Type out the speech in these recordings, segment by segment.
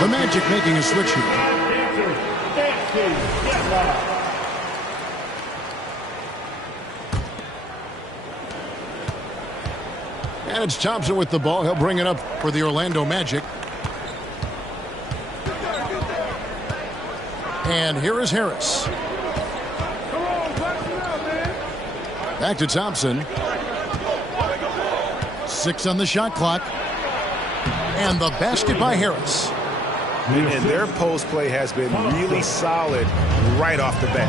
The Magic making a switch here. And it's Thompson with the ball. He'll bring it up for the Orlando Magic. And here is Harris. Back to Thompson. 6 on the shot clock. And the basket by Harris. And their post play has been really solid right off the bat.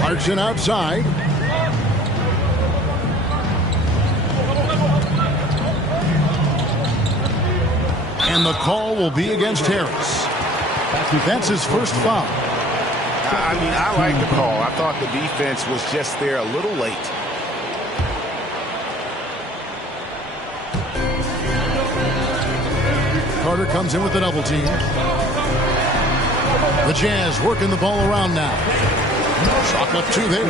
Clarkson outside. And the call will be against Harris. That's his first foul. I mean, I like the call. I thought the defense was just there a little late. Carter comes in with the double team. The Jazz working the ball around now. Chalk up 2 there.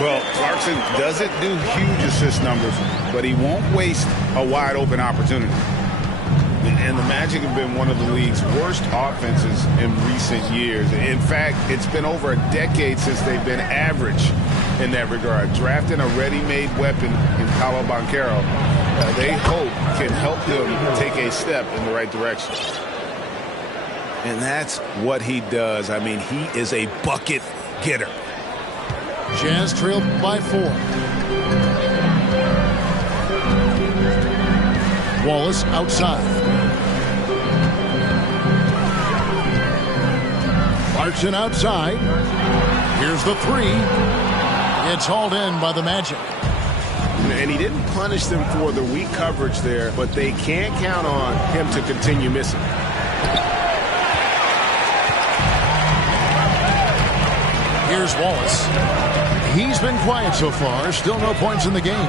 Well, Clarkson doesn't do huge assist numbers, but he won't waste a wide open opportunity. And the Magic have been one of the league's worst offenses in recent years. In fact, it's been over a decade since they've been average in that regard. Drafting a ready-made weapon in Paolo Banchero, they hope can help them take a step in the right direction. And that's what he does. I mean, he is a bucket getter. Jazz trailed by 4. Wallace outside. Clarkson outside. Here's the 3. It's hauled in by the Magic. And he didn't punish them for the weak coverage there, but they can't count on him to continue missing. Here's Wallace. He's been quiet so far. Still no points in the game.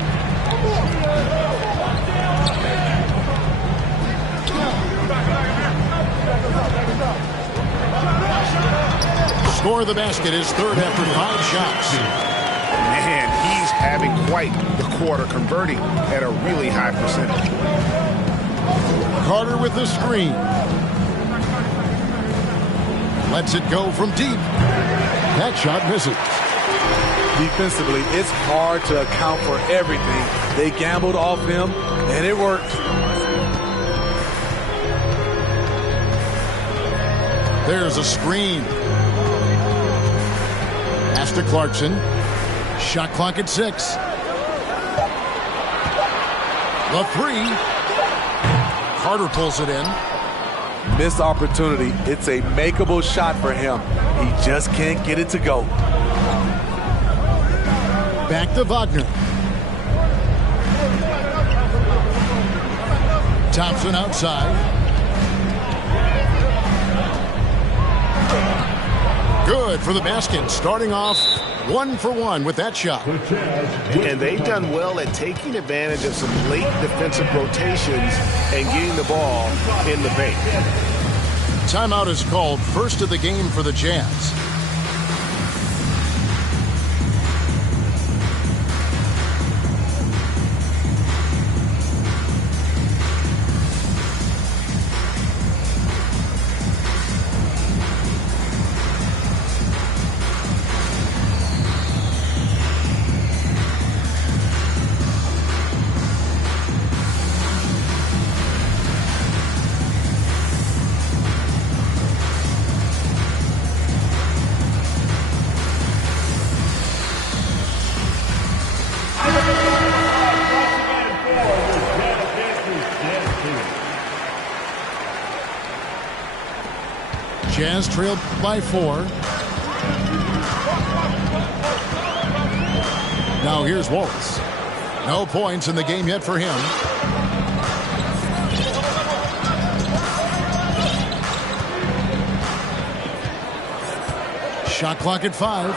Score the basket, his 3rd after 5 shots. Man, he's having quite the quarter, converting at a really high percentage. Carter with the screen. Lets it go from deep. That shot misses. Defensively, it's hard to account for everything. They gambled off him, and it worked. There's a screen. Pass to Clarkson. Shot clock at 6. The 3. Carter pulls it in. Missed opportunity. It's a makeable shot for him. He just can't get it to go. Back to Wagner. Thompson outside. Good for the basket. Starting off 1 for 1 with that shot. And they've done well at taking advantage of some late defensive rotations and getting the ball in the paint. Timeout is called. First of the game for the Jazz. Jazz trailed by 4. Now here's Wallace. No points in the game yet for him. Shot clock at 5.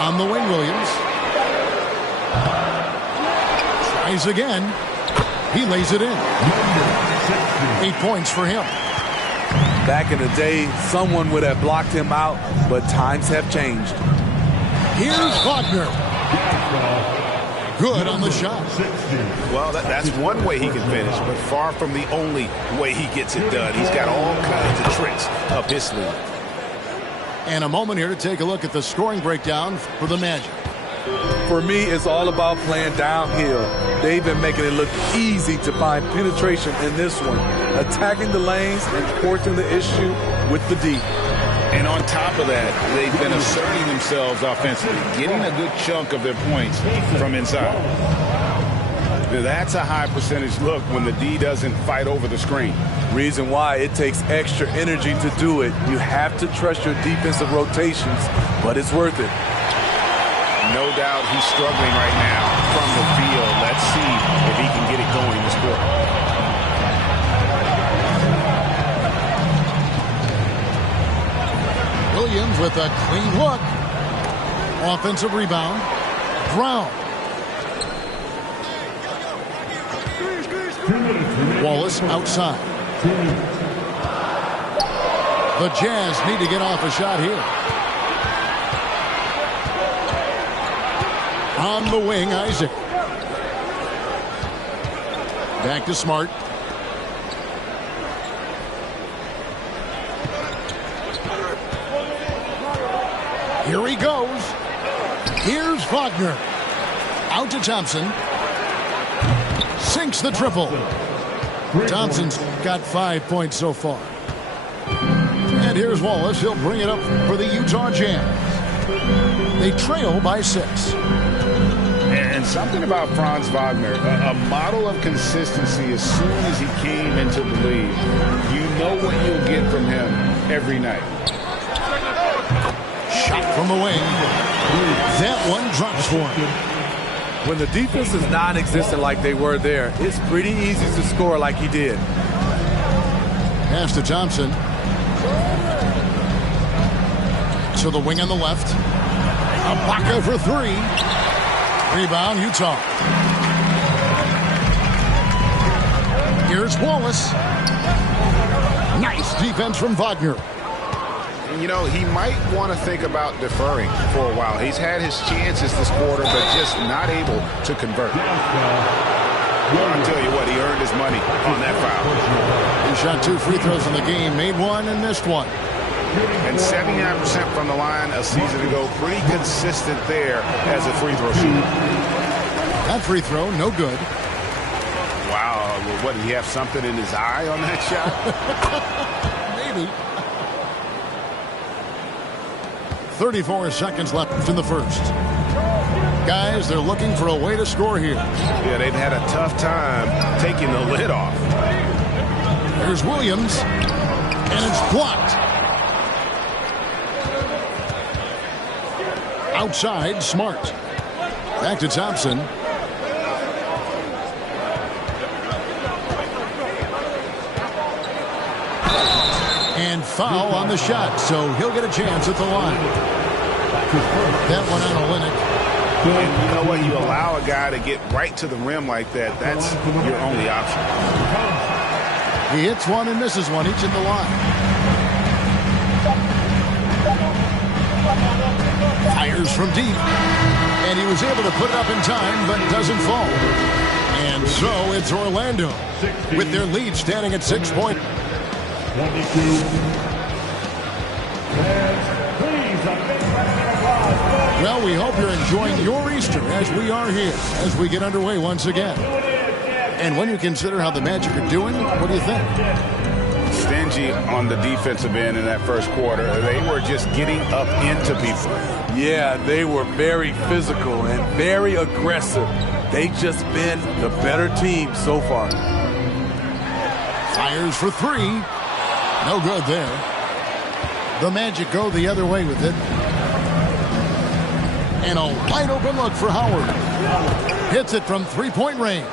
On the wing, Williams. Tries again. He lays it in. 8 points for him. Back in the day, someone would have blocked him out, but times have changed. Here's Wagner. Good on the shot. Well, that's one way he can finish, but far from the only way he gets it done. He's got all kinds of tricks up his sleeve. And a moment here to take a look at the scoring breakdown for the Magic. For me, it's all about playing downhill. They've been making it look easy to find penetration in this one, attacking the lanes and forcing the issue with the D. And on top of that, they've been asserting themselves offensively, getting a good chunk of their points from inside. That's a high percentage look when the D doesn't fight over the screen. Reason why it takes extra energy to do it. You have to trust your defensive rotations, but it's worth it. No doubt he's struggling right now from the field. Let's see if he can get it going this quarter. Williams with a clean look. Offensive rebound. Brown. Wallace outside. The Jazz need to get off a shot here. On the wing, Isaac. Back to Smart. Here he goes. Here's Wagner. Out to Thompson. Sinks the triple. Thompson's got 5 points so far. And here's Wallace. He'll bring it up for the Utah Jazz. They trail by 6. And something about Franz Wagner, a model of consistency as soon as he came into the league. You know what you'll get from him every night. Shot from the wing. That one drops for him. When the defense is non-existent like they were there, it's pretty easy to score like he did. Pass to Thompson. To the wing on the left. Ibaka for 3. Rebound, Utah. Here's Wallace. Nice defense from Wagner. You know, he might want to think about deferring for a while. He's had his chances this quarter, but just not able to convert. Well, I'll tell you what, he earned his money on that foul. He shot 2 free throws in the game, made 1 and missed 1. And 79% from the line a season ago. Pretty consistent there as a free throw shooter. That free throw, no good. Wow. Well, what, did he have something in his eye on that shot? Maybe. 34 seconds left in the first. Guys, they're looking for a way to score here. Yeah, they've had a tough time taking the lid off. Here's Williams, and it's blocked. Outside, Smart. Back to Thompson. And foul on the shot, so he'll get a chance at the line. That one on Olynyk. And you know what? You allow a guy to get right to the rim like that. That's your only option. He hits one and misses one, each in the line. Fires from deep. And he was able to put it up in time, but doesn't fall. And so it's Orlando with their lead standing at 6 points. Well, we hope you're enjoying your Easter as we are here, as we get underway once again. And when you consider how the Magic are doing, what do you think? Stingy on the defensive end in that first quarter. They were just getting up into people. Yeah, they were very physical and very aggressive. They've just been the better team so far. Fires for 3. No good there. The Magic go the other way with it. And a wide open look for Howard. Hits it from 3-point range.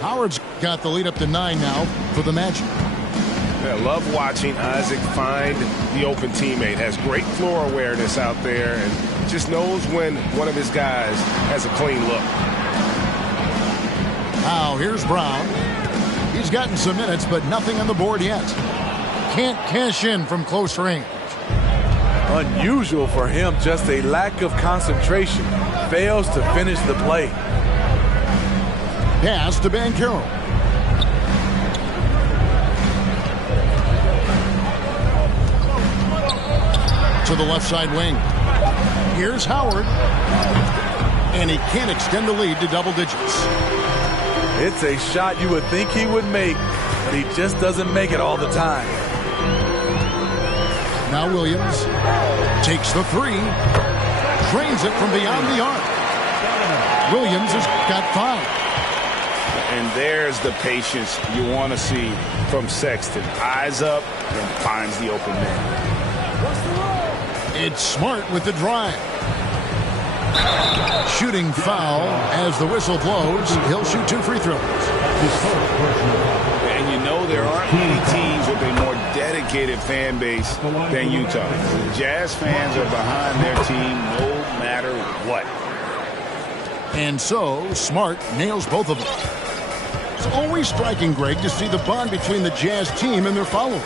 Howard's got the lead up to 9 now for the Magic. I love watching Isaac find the open teammate. Has great floor awareness out there and just knows when one of his guys has a clean look. Now here's Brown. He's gotten some minutes, but nothing on the board yet. Can't cash in from close range. Unusual for him, just a lack of concentration. Fails to finish the play. Pass to Banchero. To the left side wing. Here's Howard. And he can't extend the lead to double digits. It's a shot you would think he would make, but he just doesn't make it all the time. Now Williams takes the three. Drains it from beyond the arc. Williams has got 5. And there's the patience you want to see from Sexton. Eyes up and finds the open man. It's Smart with the drive. Shooting foul as the whistle blows. He'll shoot 2 free throws. And you know there aren't many teams with a more dedicated fan base than Utah. The Jazz fans are behind their team no matter what. And so Smart nails both of them. It's always striking, Greg, to see the bond between the Jazz team and their followers.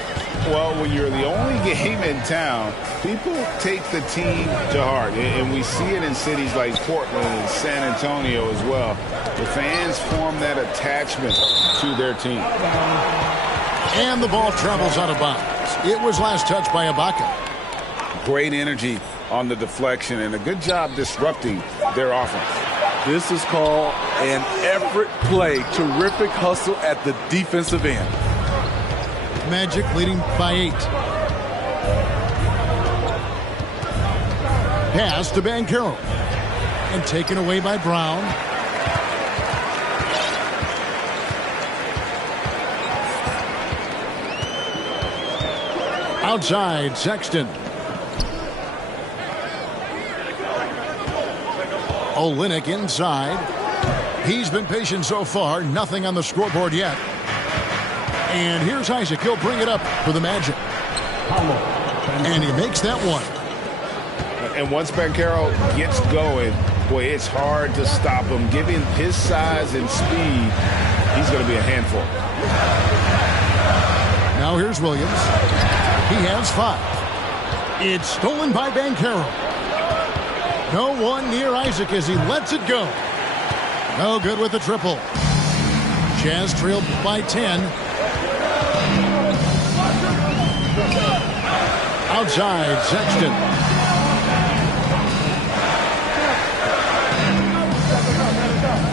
Well, when you're the only game in town, people take the team to heart. And we see it in cities like Portland and San Antonio as well. The fans form that attachment to their team. And the ball travels out of bounds. It was last touched by Ibaka. Great energy on the deflection and a good job disrupting their offense. This is called an effort play. Terrific hustle at the defensive end. Magic leading by 8. Pass to Banchero. And taken away by Brown. Outside, Sexton. Olynyk inside. He's been patient so far. Nothing on the scoreboard yet. And here's Isaac. He'll bring it up for the Magic. And he makes that one. And once Banchero gets going, boy, it's hard to stop him. Given his size and speed, he's going to be a handful. Now here's Williams. He has 5. It's stolen by Banchero. No one near Isaac as he lets it go. No good with the triple. Jazz trailed by 10. Outside, Sexton.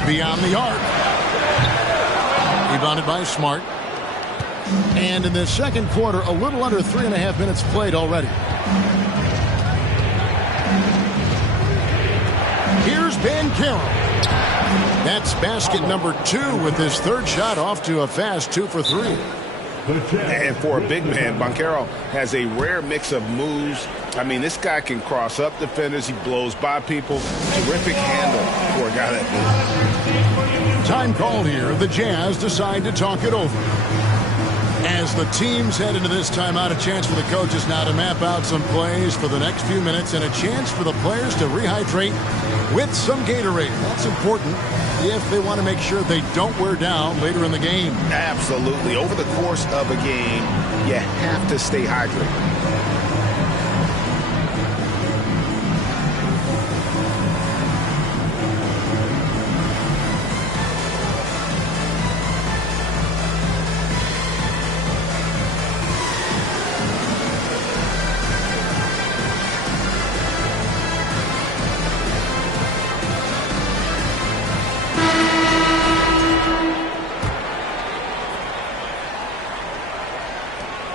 Beyond the arc. Rebounded by Smart. And in the second quarter, a little under 3.5 minutes played already. Here's Banchero. That's basket number 2 with his third shot off to a fast 2 for 3. And for a big man, Banchero has a rare mix of moves. I mean, this guy can cross up defenders. He blows by people. Terrific handle for a guy that big. Time called here. The Jazz decide to talk it over. As the teams head into this timeout, a chance for the coaches now to map out some plays for the next few minutes and a chance for the players to rehydrate with some Gatorade. That's important if they want to make sure they don't wear down later in the game. Absolutely. Over the course of a game, you have to stay hydrated.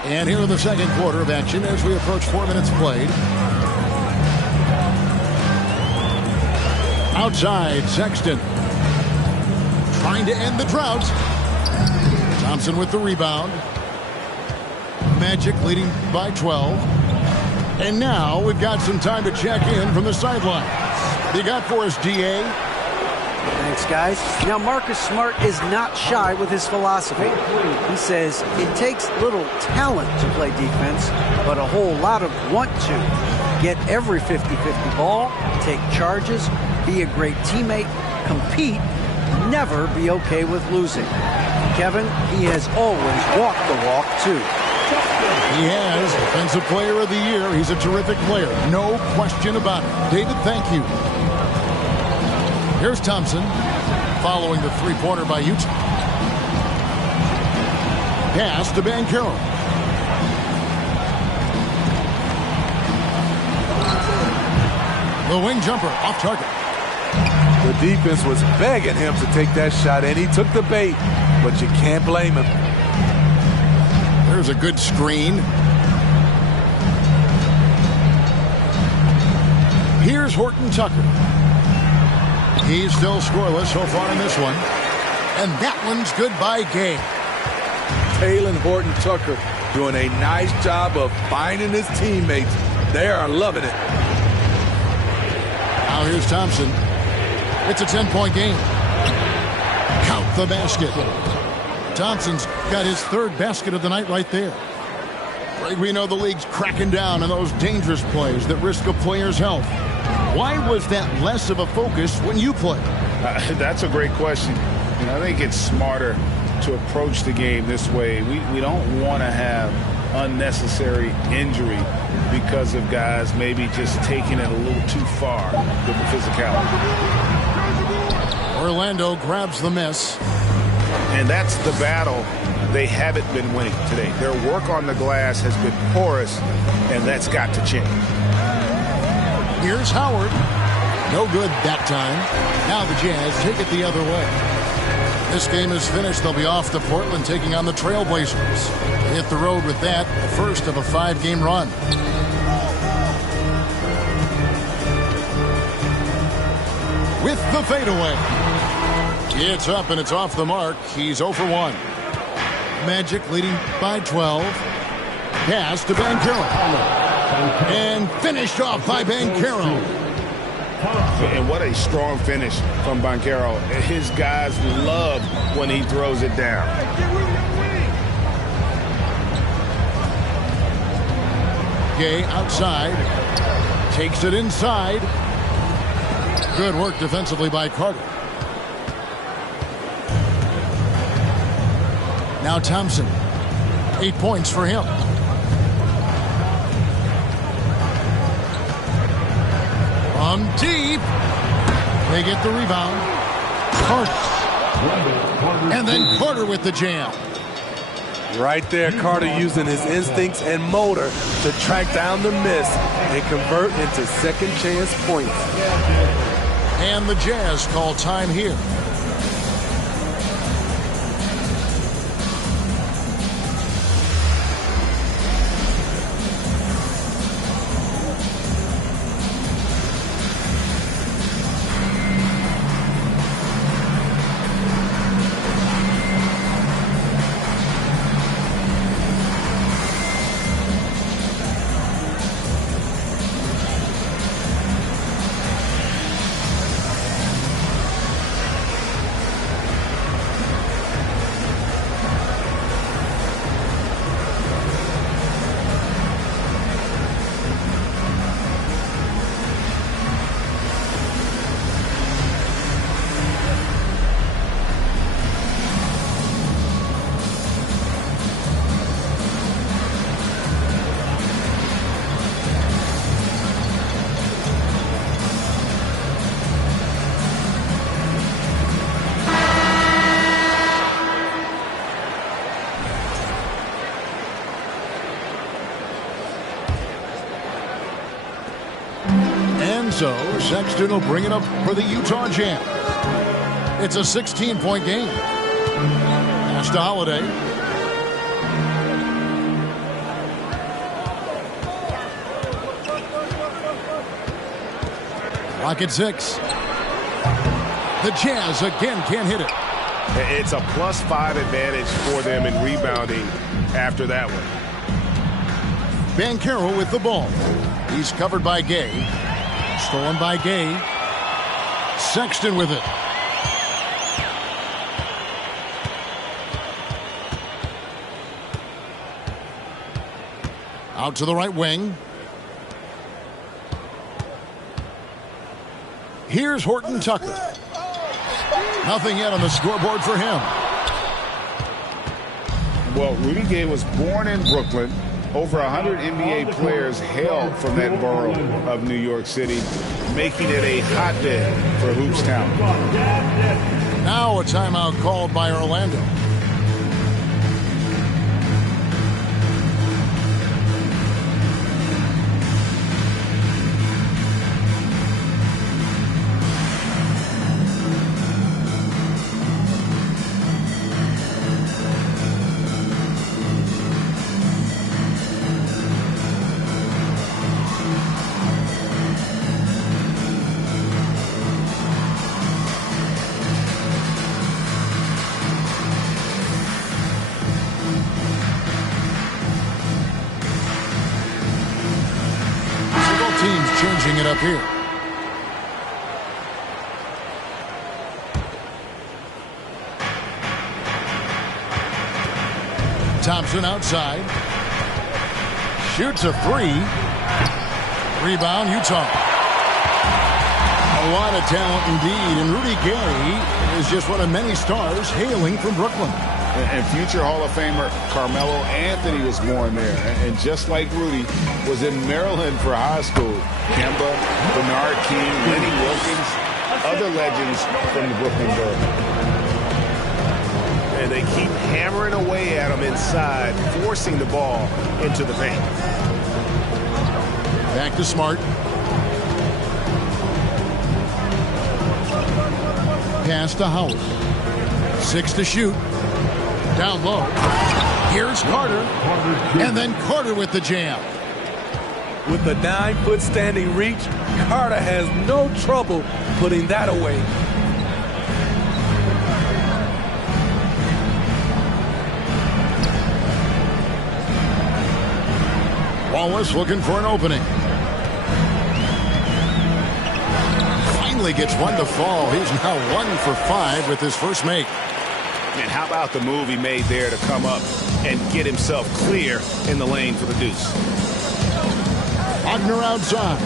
And here in the second quarter of action as we approach 4 minutes played. Outside, Sexton. Trying to end the drought. Thompson with the rebound. Magic leading by 12. And now we've got some time to check in from the sidelines. You got for us, D.A.? Thanks, guys. Now, Marcus Smart is not shy with his philosophy. He says it takes little talent to play defense, but a whole lot of want to. Get every 50-50 ball, take charges, be a great teammate, compete, never be okay with losing. Kevin, he has always walked the walk, too. He has Defensive Player of the Year. He's a terrific player. No question about it. David, thank you. Here's Thompson following the three-pointer by Utah. Pass to Banchero. The wing jumper off target. The defense was begging him to take that shot, and he took the bait, but you can't blame him. There's a good screen. Here's Horton Tucker. He's still scoreless so far in this one. And that one's good by Gay. Taylor Horton Tucker doing a nice job of finding his teammates. They are loving it. Now here's Thompson. It's a 10-point game. Count the basket. Thompson's got his third basket of the night right there. Right, we know the league's cracking down on those dangerous plays that risk a player's health. Why was that less of a focus when you play? That's a great question. I think it's smarter to approach the game this way. We don't want to have unnecessary injury because of guys maybe just taking it a little too far with the physicality. Orlando grabs the miss. And that's the battle they haven't been winning today. Their work on the glass has been porous, and that's got to change. Here's Howard. No good that time. Now the Jazz take it the other way. This game is finished. They'll be off to Portland taking on the Trailblazers. They hit the road with that, the first of a 5-game run. With the fadeaway. It's up and it's off the mark. He's 0 for 1. Magic leading by 12. Pass to Banchero. And finished off by Banchero. And what a strong finish from Banchero. His guys love when he throws it down. Gay outside. Takes it inside. Good work defensively by Carter. Now Thompson. 8 points for him. From deep. They get the rebound. Carter. And then Carter with the jam. Right there, Carter using his instincts and motor to track down the miss and convert into second chance points. And the Jazz call time here. So Sexton will bring it up for the Utah Jazz. It's a 16-point game. Pass to Holiday. Clock at 6. The Jazz again can't hit it. It's a +5 advantage for them in rebounding after that one. Banchero with the ball. He's covered by Gay. Stolen by Gay. Sexton with it. Out to the right wing. Here's Horton Tucker. Nothing yet on the scoreboard for him. Well, Rudy Gay was born in Brooklyn, Over 100 NBA players hail from that borough of New York City, making it a hotbed for hoops town. Now a timeout called by Orlando. Changing it up here. Thompson outside. Shoots a three. Rebound, Utah. A lot of talent indeed. And Rudy Gay is just one of many stars hailing from Brooklyn. And future Hall of Famer Carmelo Anthony was born there. And just like Rudy, was in Maryland for high school. Kemba, Bernard King, Lenny Wilkins, other legends from the Brooklyn Borough. And they keep hammering away at him inside, forcing the ball into the paint. Back to Smart. Pass to Howard. 6 to shoot. Down low. Here's Carter. And then Carter with the jam. With the 9-foot standing reach, Carter has no trouble putting that away. Wallace looking for an opening. Finally gets one to fall. He's now 1 for 5 with his first make. And how about the move he made there to come up and get himself clear in the lane for the deuce? Wagner outside.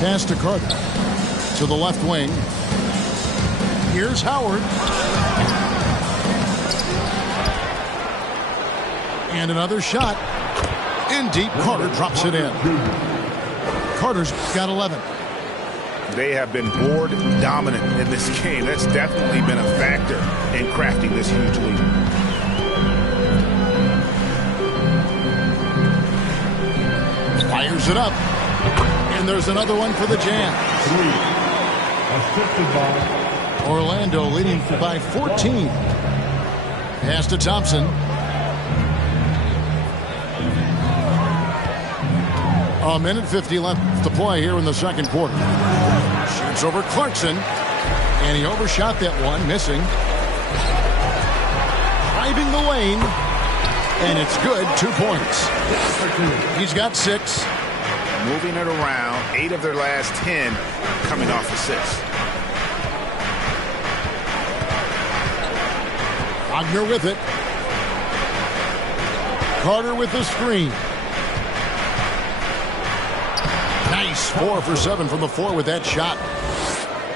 Pass to Carter. To the left wing. Here's Howard. And another shot. In deep, Carter drops it in. Carter's got 11. They have been board dominant in this game. That's definitely been a factor in crafting this huge lead. Fires it up. And there's another one for the jam. Orlando leading by 14. Pass to Thompson. A minute 50 left to play here in the second quarter. Shoots over Clarkson. And he overshot that one, missing. Driving the lane. And it's good, 2 points. He's got 6. Moving it around, 8 of their last 10 coming off assists. Wagner with it. Carter with the screen. Nice, 4 for 7 from the floor with that shot.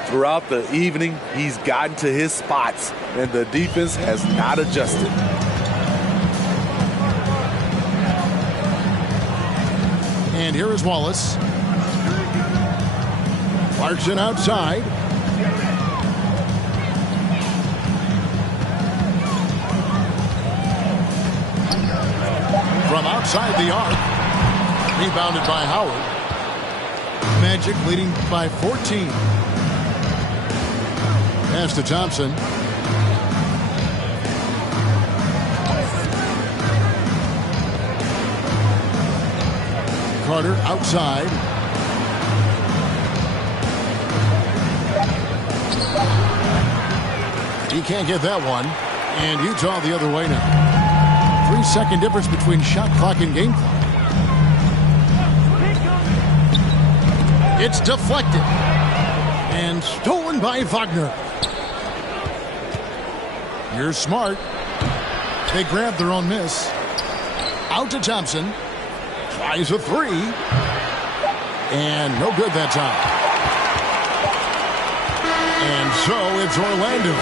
Throughout the evening, he's gotten to his spots, and the defense has not adjusted. And here is Wallace. Clarkson outside. From outside the arc. Rebounded by Howard. Magic leading by 14. Pass to Thompson. Carter outside. He can't get that one. And Utah the other way now. 3-second difference between shot clock and game clock. It's deflected. And stolen by Wagner. Here's Smart. They grab their own miss. Out to Thompson. Tries a 3. And no good that time. And so it's Orlando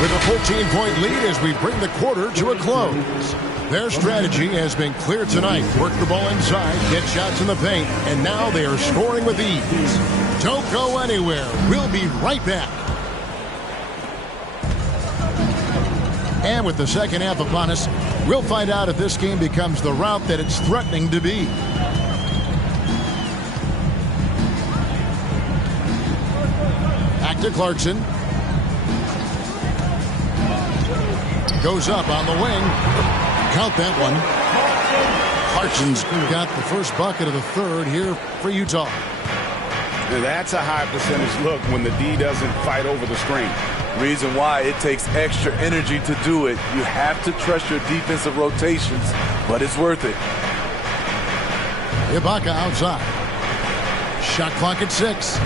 with a 14-point lead as we bring the quarter to a close. Their strategy has been clear tonight. Work the ball inside, get shots in the paint, and now they are scoring with ease. Don't go anywhere. We'll be right back. And with the second half upon us, we'll find out if this game becomes the route that it's threatening to be. Back to Clarkson. Goes up on the wing. Count that one. Clarkson's got the first bucket of the third here for Utah. Now that's a high percentage look when the D doesn't fight over the screen. Reason why it takes extra energy to do it. You have to trust your defensive rotations, but it's worth it. Ibaka outside. Shot clock at 6.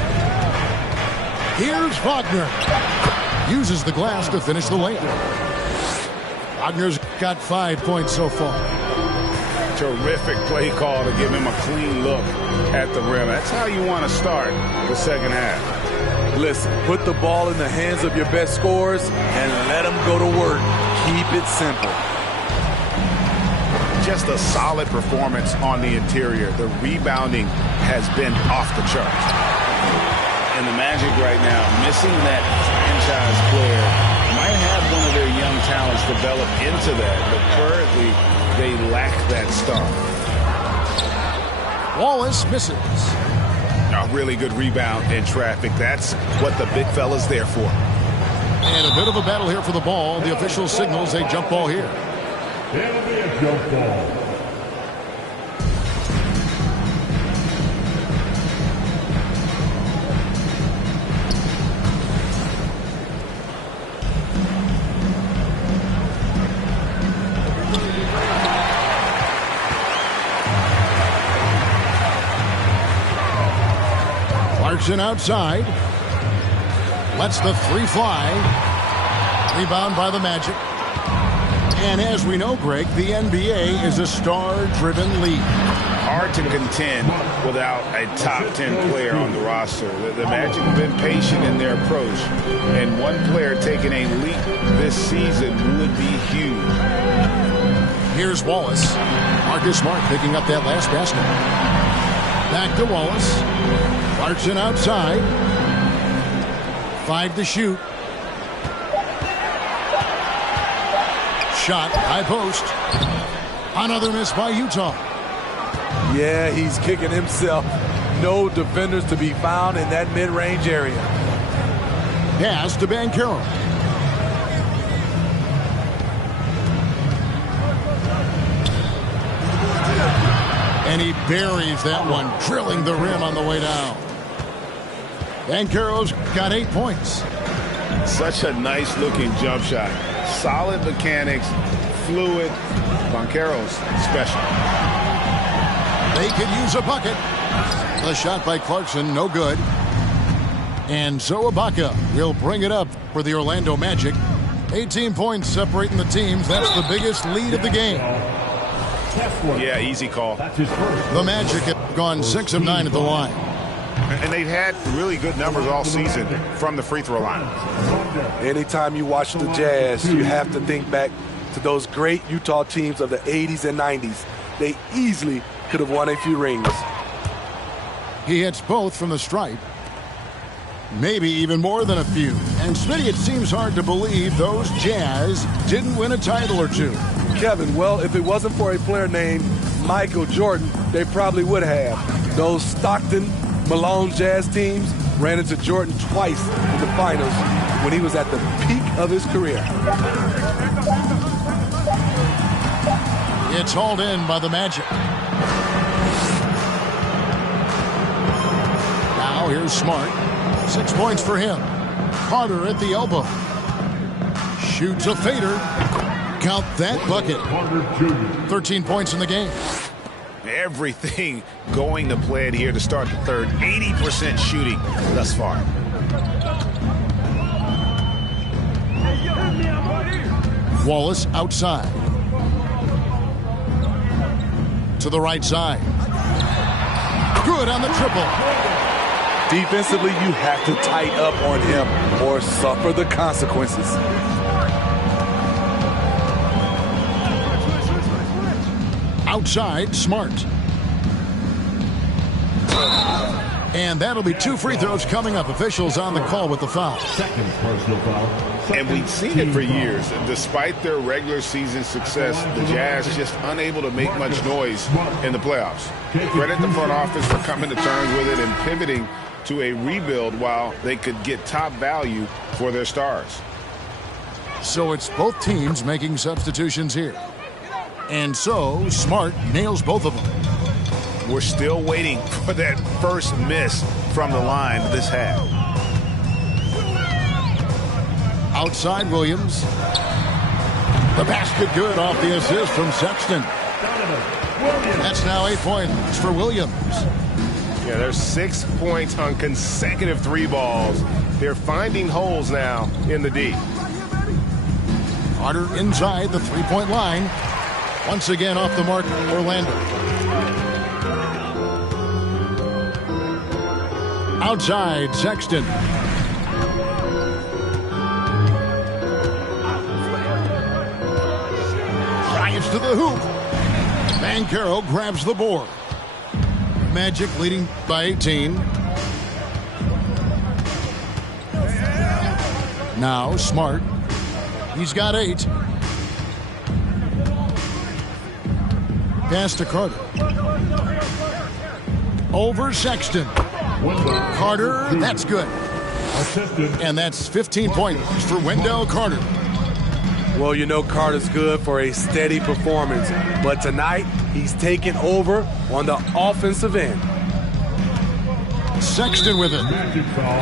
Here's Wagner. Uses the glass to finish the layup. Wagner's got 5 points so far. Terrific play call to give him a clean look at the rim. That's how you want to start the second half. Listen, put the ball in the hands of your best scorers and let them go to work. Keep it simple. Just a solid performance on the interior. The rebounding has been off the charts. And the Magic right now, missing that franchise player, might have one of their young talents develop into that, but currently they lack that star. Wallace misses. A really good rebound in traffic. That's what the big fella's there for. And a bit of a battle here for the ball. The official signals a jump ball here. It'll be a jump ball. Clarkson outside. Lets the three fly. Rebound by the Magic. And as we know, Greg, the NBA is a star-driven league. Hard to contend without a top 10 player on the roster. The Magic have been patient in their approach, and one player taking a leap this season would be huge. Here's Wallace. Marcus Smart picking up that last basket. Back to Wallace. Clarkson outside. 5 to shoot. Shot, high post. Another miss by Utah. Yeah, he's kicking himself. No defenders to be found in that mid-range area. Pass to Banchero. And he buries that one, drilling the rim on the way down. Banchero's got 8 points. Such a nice-looking jump shot. Solid mechanics, fluid. Banchero's special. They could use a bucket. The shot by Clarkson, no good. And so Ibaka will bring it up for the Orlando Magic. 18 points separating the teams. That's the biggest lead of the game. Yeah, easy call. The Magic have gone 6 of 9 at the line. And they've had really good numbers all season from the free throw line. Anytime you watch the Jazz, you have to think back to those great Utah teams of the 80s and 90s. They easily could have won a few rings. He hits both from the stripe. Maybe even more than a few. And Smitty, it seems hard to believe those Jazz didn't win a title or two. Kevin, well, if it wasn't for a player named Michael Jordan, they probably would have. Those Stockton, Malone Jazz teams ran into Jordan twice in the finals when he was at the peak of his career. It's hauled in by the Magic. Now here's Smart. 6 points for him. Carter at the elbow. Shoots a fader. Count that bucket. 13 points in the game. Everything going to plan here to start the third. 80% shooting thus far. Wallace outside. To the right side. Good on the triple. Defensively, you have to tighten up on him or suffer the consequences. Outside, Smart. And that'll be 2 free throws coming up. Officials on the call with the foul. Second personal foul. And we've seen it for years. Despite their regular season success, the Jazz just unable to make much noise in the playoffs. Credit the front office for coming to terms with it and pivoting to a rebuild while they could get top value for their stars. So it's both teams making substitutions here. And so Smart nails both of them. We're still waiting for that first miss from the line this half. Outside Williams. The basket good off the assist from Sexton. That's now 8 points for Williams. Yeah, there's 6 points on consecutive 3 balls. They're finding holes now in the D. Carter inside the three-point line. Once again off the mark, Orlando. Outside, Sexton. Drives to the hoop. Banchero grabs the board. Magic leading by 18. Now Smart. He's got 8. Pass to Carter. Over Sexton. Carter, that's good. And that's 15 points for Wendell Carter. Well, you know Carter's good for a steady performance, but tonight he's taken over on the offensive end. Sexton with it.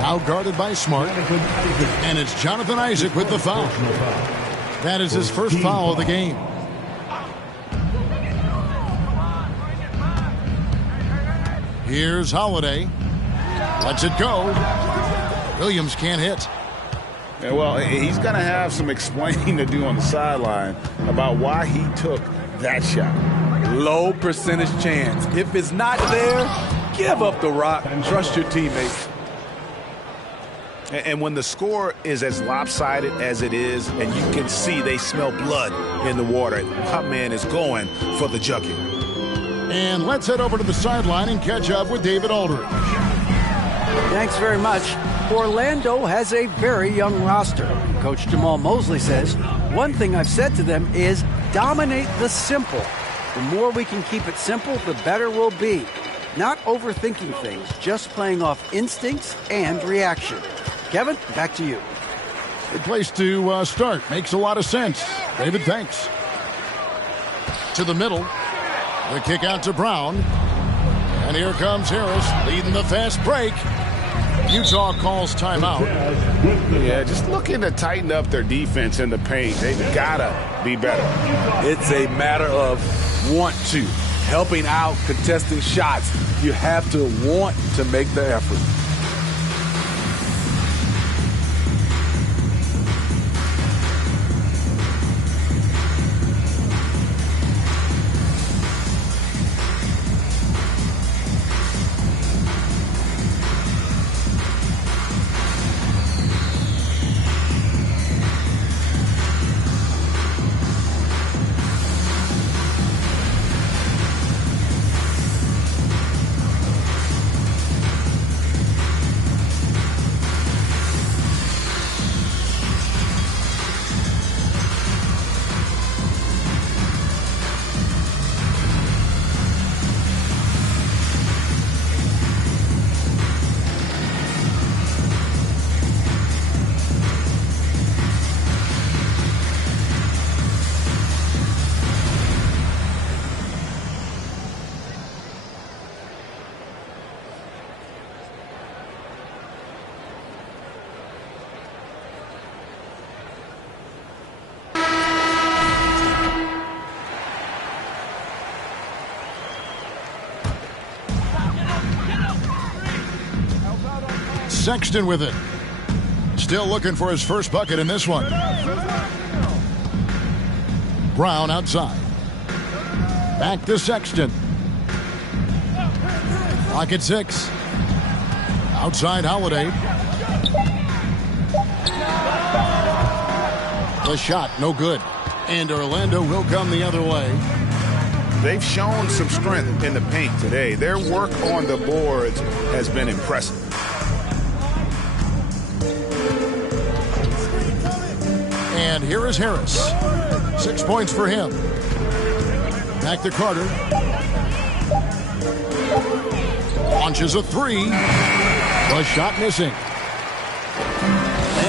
Out guarded by Smart. And it's Jonathan Isaac with the foul. That is his first foul of the game. Here's Holiday. Lets it go. Williams can't hit. Yeah, well, he's going to have some explaining to do on the sideline about why he took that shot. Low percentage chance. If it's not there, give up the rock and trust your teammates. And when the score is as lopsided as it is, and you can see they smell blood in the water, that man is going for the jugular. And let's head over to the sideline and catch up with David Aldridge. Thanks very much. Orlando has a very young roster. Coach Jamal Mosley says, one thing I've said to them is dominate the simple. The more we can keep it simple, the better we'll be. Not overthinking things, just playing off instincts and reaction. Kevin, back to you. Good place to start. Makes a lot of sense. David, thanks. To the middle. The kick out to Brown. And here comes Harris leading the fast break. Utah calls timeout. Yeah, just looking to tighten up their defense in the paint. They've got to be better. It's a matter of want to. Helping out, contesting shots. You have to want to make the effort. Sexton with it. Still looking for his first bucket in this one. Brown outside. Back to Sexton. Clock at 6. Outside Holiday. The shot, no good. And Orlando will come the other way. They've shown some strength in the paint today. Their work on the boards has been impressive. And here is Harris. 6 points for him. Back to Carter. Launches a three. The shot missing.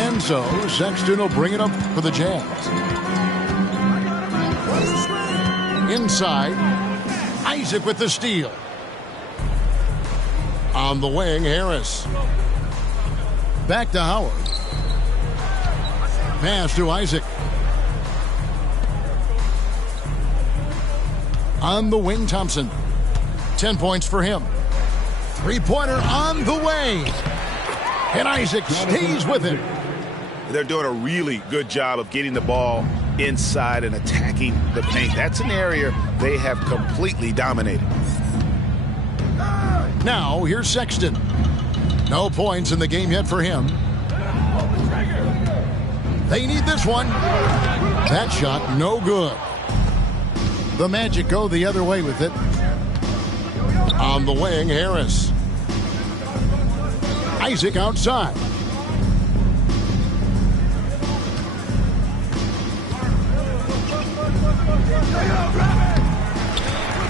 And so Sexton will bring it up for the Jazz. Inside. Isaac with the steal. On the wing, Harris. Back to Howard. Pass to Isaac. On the wing, Thompson. 10 points for him. Three-pointer on the way. And Isaac stays with it. They're doing a really good job of getting the ball inside and attacking the paint. That's an area they have completely dominated. Now, here's Sexton. No points in the game yet for him. They need this one. That shot, no good. The Magic go the other way with it. On the wing, Harris. Isaac outside.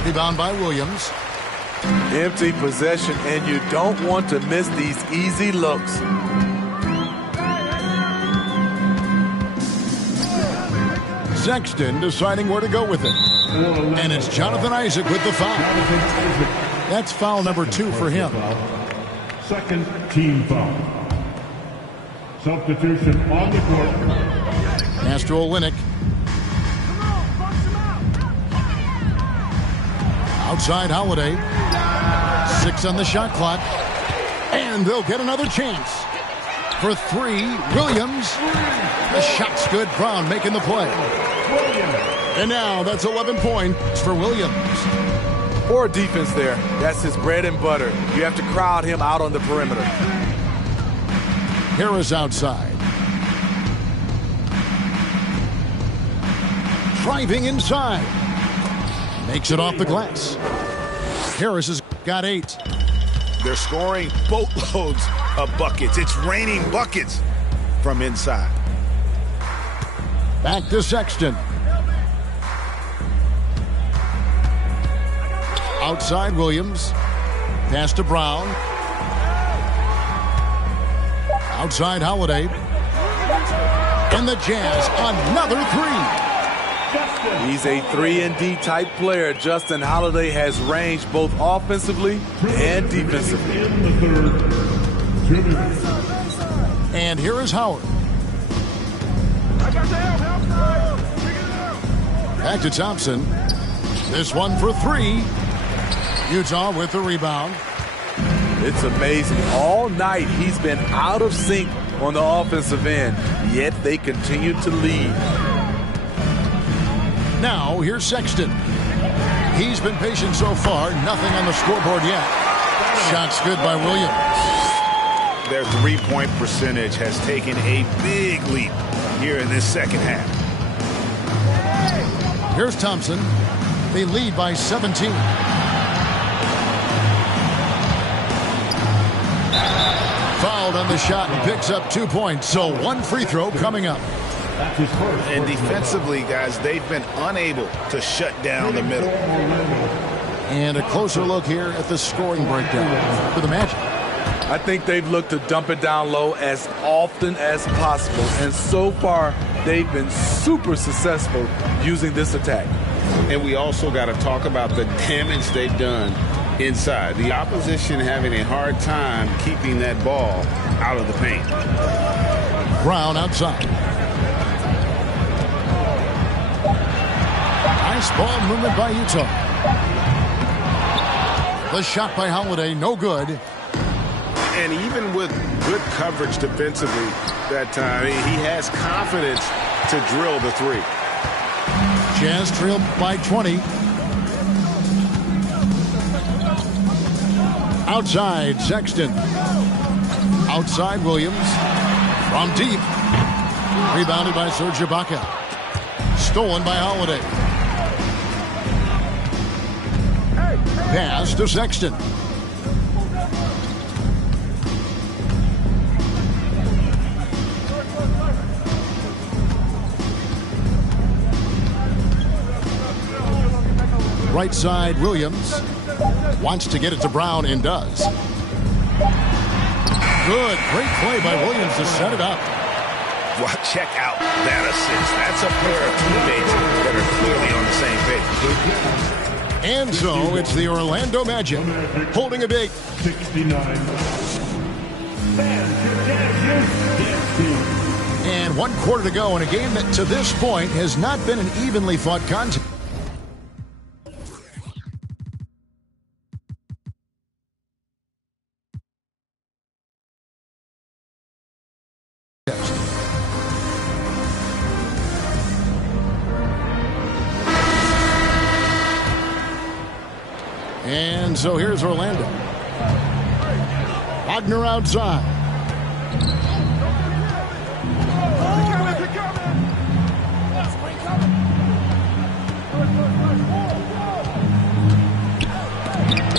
Rebound by Williams. Empty possession, and you don't want to miss these easy looks. Sexton deciding where to go with it. And it's Jonathan Isaac with the foul. That's foul number 2 for him. Second team foul. Substitution on the court. Castro Olynyk. Outside Holiday. 6 on the shot clock. And they'll get another chance. For 3, Williams. The shot's good. Brown making the play. And now that's 11 points for Williams. Poor defense there. That's his bread and butter. You have to crowd him out on the perimeter. Harris outside. Driving inside. Makes it off the glass. Harris has got 8. They're scoring boatloads of buckets. It's raining buckets from inside. Back to Sexton. Outside Williams. Pass to Brown. Outside Holiday. And the Jazz, another 3. He's a 3-and-D type player. Justin Holiday has range both offensively and defensively. In the third, 2 minutes. And here is Howard. Back to Thompson. This one for 3. Utah with the rebound. It's amazing. All night he's been out of sync on the offensive end, yet they continue to lead. Now, here's Sexton. He's been patient so far. Nothing on the scoreboard yet. Shot's good by Williams. Their three-point percentage has taken a big leap here in this second half. Here's Thompson. They lead by 17. Fouled on the shot and picks up 2 points. So 1 free throw coming up. That's his first. And defensively, guys, they've been unable to shut down the middle. And a closer look here at the scoring breakdown for the Magic. I think they've looked to dump it down low as often as possible. And so far, they've been super successful using this attack. And we also got to talk about the damage they've done inside. The opposition having a hard time keeping that ball out of the paint. Brown outside. Nice ball movement by Utah. The shot by Holiday, no good. And even with good coverage defensively that time, he has confidence to drill the 3. Jazz trailed by 20. Outside, Sexton. Outside Williams. From deep. Rebounded by Serge Ibaka. Stolen by Holiday. Pass to Sexton. Right side, Williams wants to get it to Brown and does. Good, great play by Williams to set it up. Well, check out that assist. That's a pair of teammates that are clearly on the same page. And so it's the Orlando Magic holding a big 69. and 1 quarter to go in a game that to this point has not been an evenly fought contest. And so here's Orlando. Wagner outside.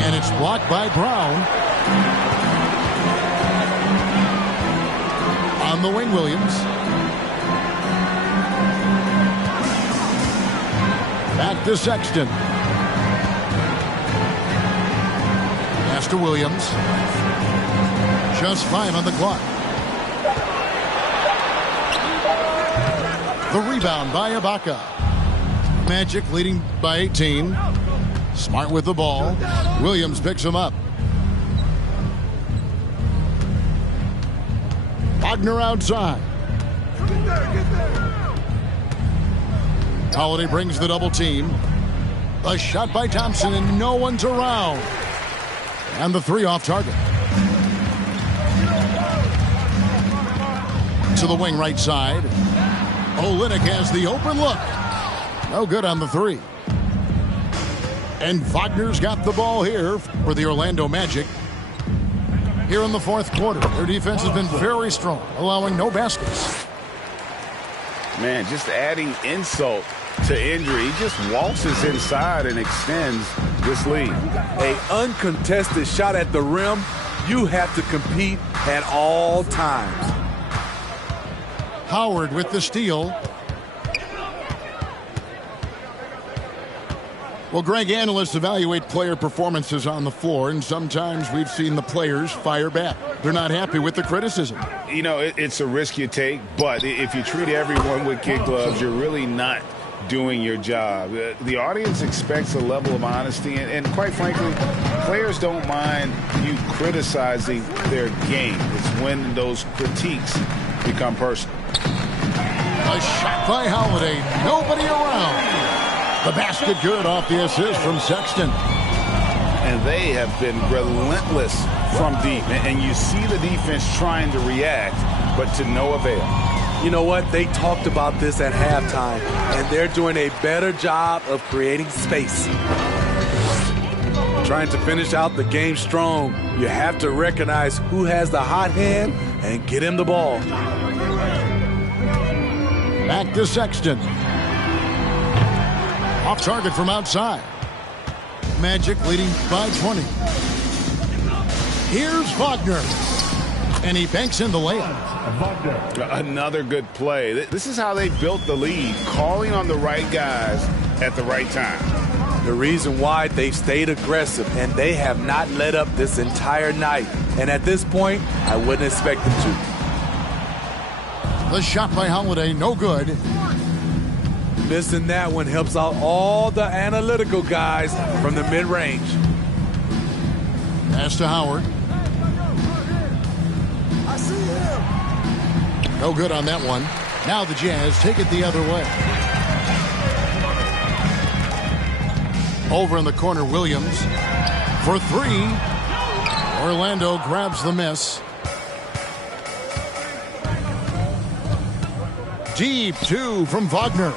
And it's blocked by Brown. On the wing, Williams. Back to Sexton. To Williams. Just 5 on the clock. The rebound by Ibaka. Magic leading by 18. Smart with the ball. Williams picks him up. Wagner outside. Holiday brings the double team. A shot by Thompson and no one's around. And the 3 off target. To the wing right side. Olynyk has the open look. No good on the 3. And Wagner's got the ball here for the Orlando Magic. Here in the 4th quarter, their defense has been very strong, allowing no baskets. Man, just adding insult to injury. He just waltzes inside and extends this lead. An uncontested shot at the rim, you have to compete at all times. Howard with the steal. Well, Greg, analysts evaluate player performances on the floor, and sometimes we've seen the players fire back. They're not happy with the criticism. You know, it's a risk you take, but if you treat everyone with kid gloves, you're really not doing your job. The audience expects a level of honesty, and quite frankly, players don't mind you criticizing their game. It's when those critiques become personal. A shot by Holiday. Nobody around. The basket good off the assist from Sexton. And they have been relentless from deep. And you see the defense trying to react, but to no avail. You know what? They talked about this at halftime, and they're doing a better job of creating space. Trying to finish out the game strong, you have to recognize who has the hot hand and get him the ball. Back to Sexton. Off target from outside. Magic leading by 20. Here's Wagner. And he banks in the layup. Another good play. This is how they built the lead, calling on the right guys at the right time. The reason why they've stayed aggressive, and they have not let up this entire night. And at this point, I wouldn't expect them to. The shot by Holiday, no good. Missing that one helps out all the analytical guys from the mid-range. Pass to Howard. I see him. No good on that one. Now the Jazz take it the other way. Over in the corner, Williams for 3. Orlando grabs the miss. Deep 2 from Wagner.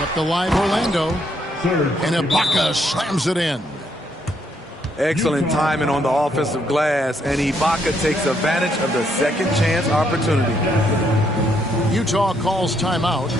Up the line, Orlando. And Ibaka slams it in. Excellent timing on the offensive glass, and Ibaka takes advantage of the second chance opportunity. Utah calls timeout.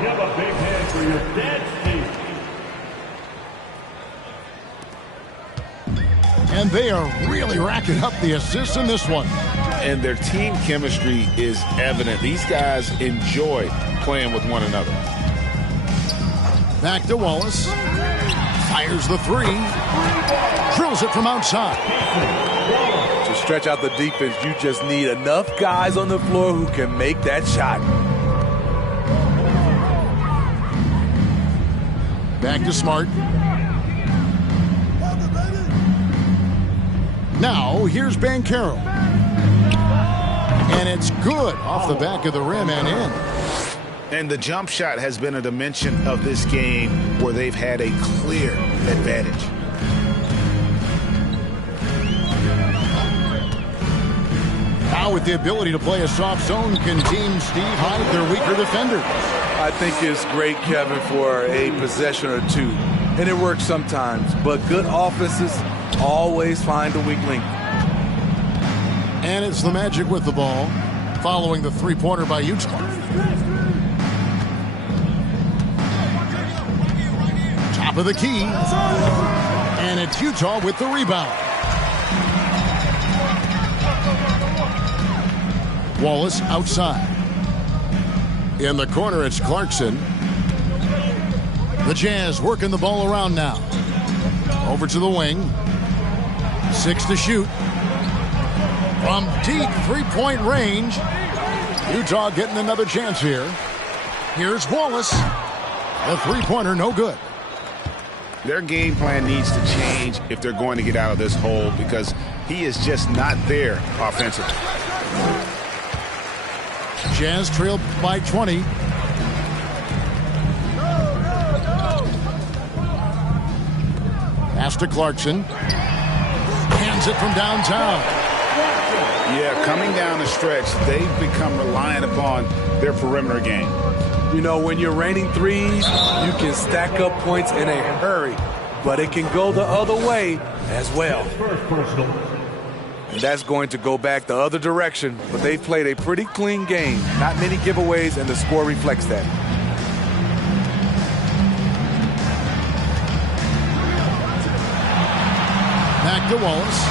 Give a big hand for your dad's team. And they are really racking up the assists in this one. And their team chemistry is evident. These guys enjoy playing with one another. Back to Wallace. Fires the three. Drills it from outside. To stretch out the defense, you just need enough guys on the floor who can make that shot. Back to Smart. Now, here's Banchero. And it's good off the back of the rim and in. And the jump shot has been a dimension of this game where they've had a clear advantage. Now with the ability to play a soft zone, can Team Steve hide their weaker defenders? I think it's great, Kevin, for a possession or two. And it works sometimes, but good offenses always find a weak link. And it's the Magic with the ball, following the three-pointer by Utah. Top of the key. And it's Utah with the rebound. Wallace outside. In the corner, it's Clarkson. The Jazz working the ball around now. Over to the wing. 6 to shoot. From deep three-point range. Utah getting another chance here. Here's Wallace. The three-pointer, no good. Their game plan needs to change if they're going to get out of this hole because he is just not there offensively. Jazz trailed by 20. Pass to Clarkson. Hands it from downtown. Yeah, coming down the stretch, they've become reliant upon their perimeter game. You know, when you're raining threes, you can stack up points in a hurry, but it can go the other way as well. First personal. And that's going to go back the other direction, but they've played a pretty clean game. Not many giveaways, and the score reflects that. Back to Wallace.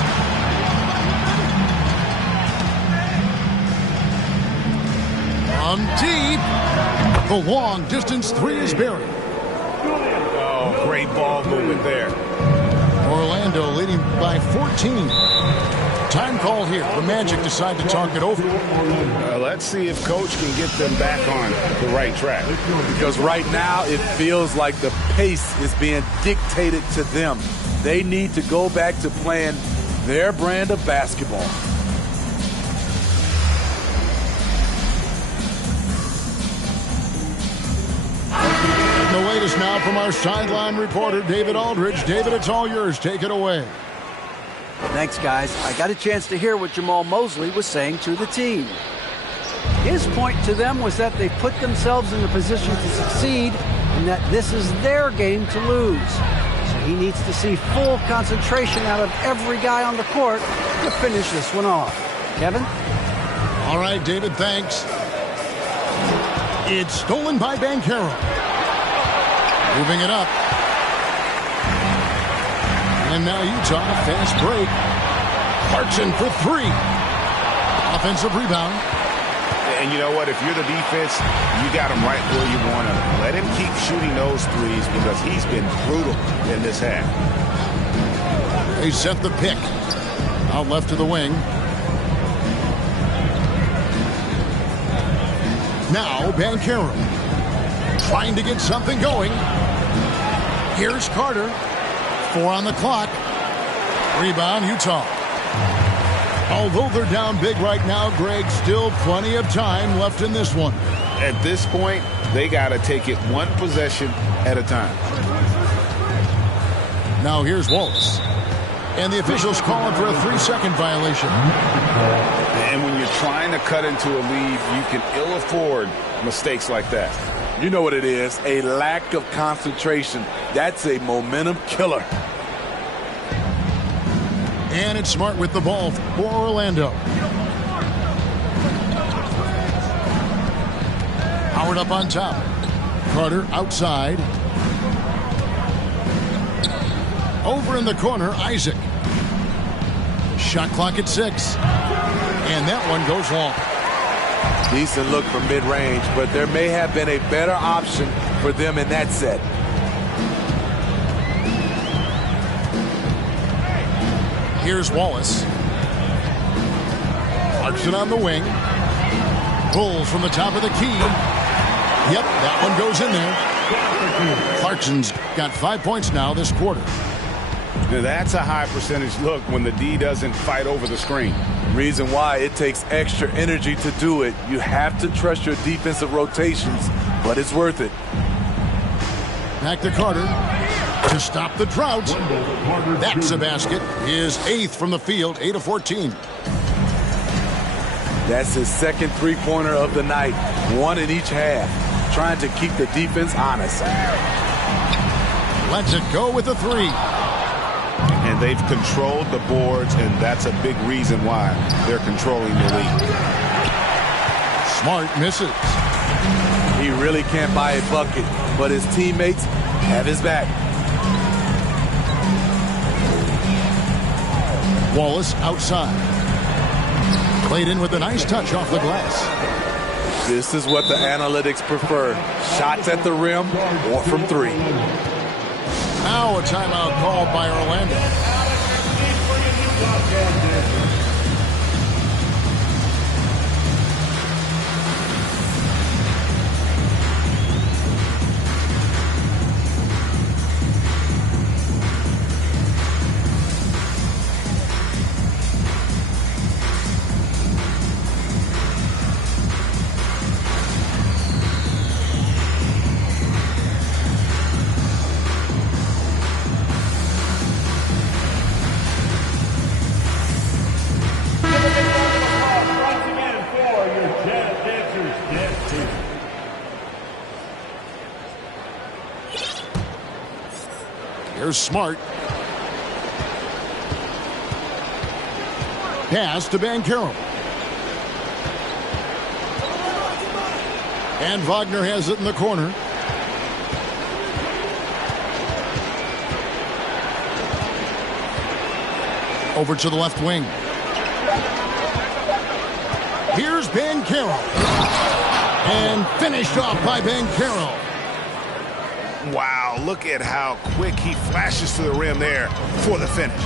From deep. The long distance three is buried. Oh, great ball movement there. Orlando leading by 14. Time call here. The Magic decide to talk it over. Let's see if Coach can get them back on the right track. Because right now it feels like the pace is being dictated to them. They need to go back to playing their brand of basketball. The latest now from our sideline reporter, David Aldridge. David, it's all yours. Take it away. Thanks, guys. I got a chance to hear what Jamal Mosley was saying to the team. His point to them was that they put themselves in the position to succeed and that this is their game to lose. So he needs to see full concentration out of every guy on the court to finish this one off. Kevin? All right, David, thanks. It's stolen by Banchero. Moving it up. And now Utah, fast break. Clarkson for three. Offensive rebound. And you know what? If you're the defense, you got him right where you want him. Let him keep shooting those threes because he's been brutal in this half. They set the pick. Out left to the wing. Now Banchero. trying to get something going. Here's Carter. 4 on the clock. Rebound, Utah. Although they're down big right now, Greg, still plenty of time left in this one. At this point, they got to take it one possession at a time. Now here's Wallace. And the officials calling for a 3-second violation. And when you're trying to cut into a lead, you can ill afford mistakes like that. You know what it is, a lack of concentration. That's a momentum killer. And it's Smart with the ball for Orlando. Howard up on top. Carter outside. Over in the corner, Isaac. Shot clock at 6. And that one goes long. Decent look from mid-range, but there may have been a better option for them in that set. Here's Wallace. Clarkson on the wing. Pulls from the top of the key. Yep, that one goes in there. Clarkson's got 5 points now this quarter. Now that's a high percentage look when the D doesn't fight over the screen. Reason why it takes extra energy to do it. You have to trust your defensive rotations, but it's worth it. Back to Carter to stop the drought. That's a basket. His 8th from the field, 8 of 14. That's his second three-pointer of the night. 1 in each half. Trying to keep the defense honest. Lets it go with a 3. And they've controlled the boards, and that's a big reason why they're controlling the lead. Smart misses. He really can't buy a bucket, but his teammates have his back. Wallace outside. Played in with a nice touch off the glass. This is what the analytics prefer. Shots at the rim or from 3. Now a timeout called by Orlando. Here's Smart. Pass to Banchero. And Wagner has it in the corner. Over to the left wing. Here's Banchero. And finished off by Banchero. Wow, look at how quick he flashes to the rim there for the finish.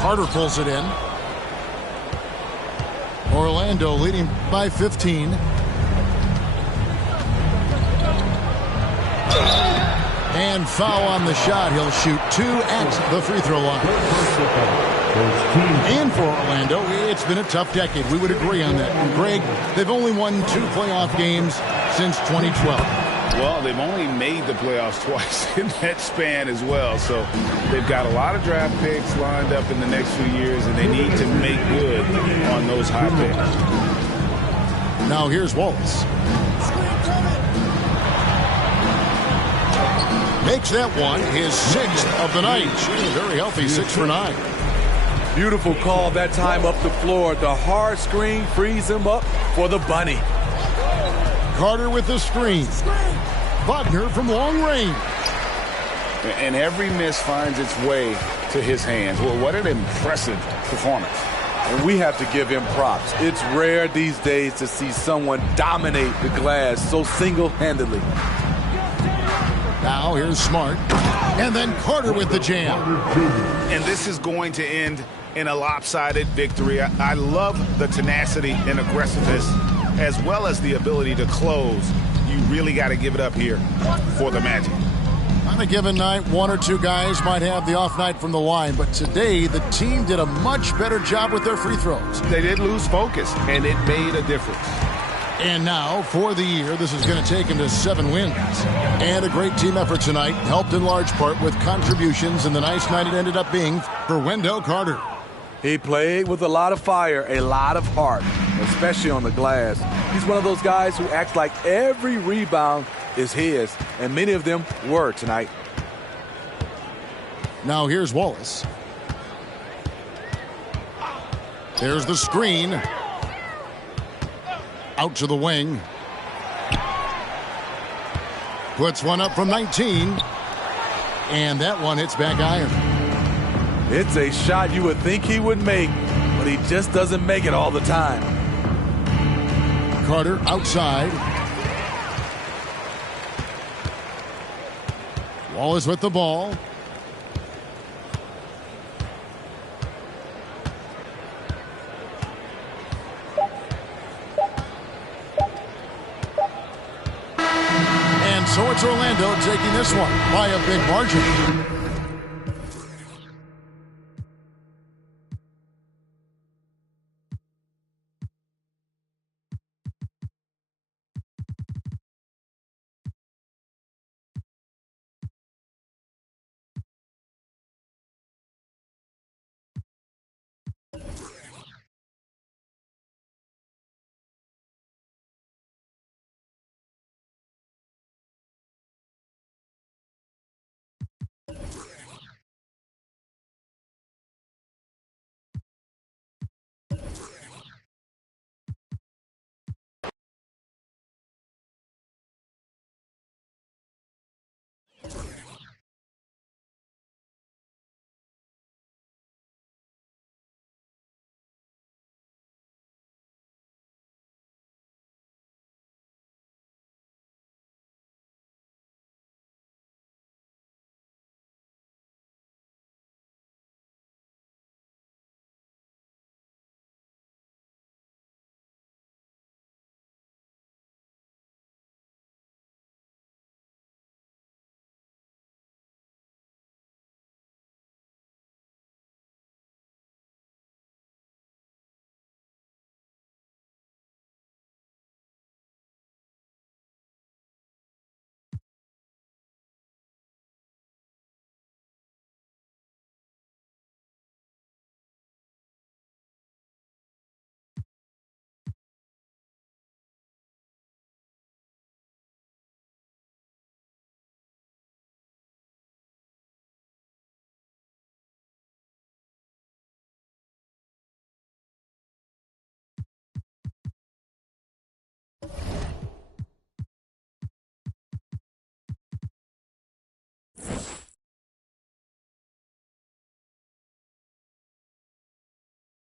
Carter pulls it in. Orlando leading by 15. And foul on the shot. He'll shoot 2 at the free throw line. And for Orlando, it's been a tough decade. We would agree on that. And Greg, they've only won 2 playoff games since 2012. Well, they've only made the playoffs twice in that span as well. So they've got a lot of draft picks lined up in the next few years, and they need to make good on those high picks. Now here's Wallace. Makes that one his 6th of the night. Very healthy, 6 for 9. Beautiful call that time up the floor. The hard screen frees him up for the bunny. Carter with the screen. Wagner from long range. And every miss finds its way to his hands. Well, what an impressive performance. And we have to give him props. It's rare these days to see someone dominate the glass so single-handedly. Now here's Smart. And then Carter with the jam. And this is going to end in a lopsided victory. I love the tenacity and aggressiveness as well as the ability to close. You really got to give it up here for the Magic. On a given night, one or two guys might have the off night from the line, but today the team did a much better job with their free throws. They did lose focus, and it made a difference. And now, for the year, this is going to take him to 7 wins. And a great team effort tonight, helped in large part with contributions, and the nice night it ended up being for Wendell Carter. He played with a lot of fire, a lot of heart, especially on the glass. He's one of those guys who acts like every rebound is his, and many of them were tonight. Now here's Wallace. There's the screen. Out to the wing. Puts one up from 19. And that one hits back iron. It's a shot you would think he would make, but he just doesn't make it all the time. Carter outside. Wallace with the ball. And so it's Orlando taking this one by a big margin.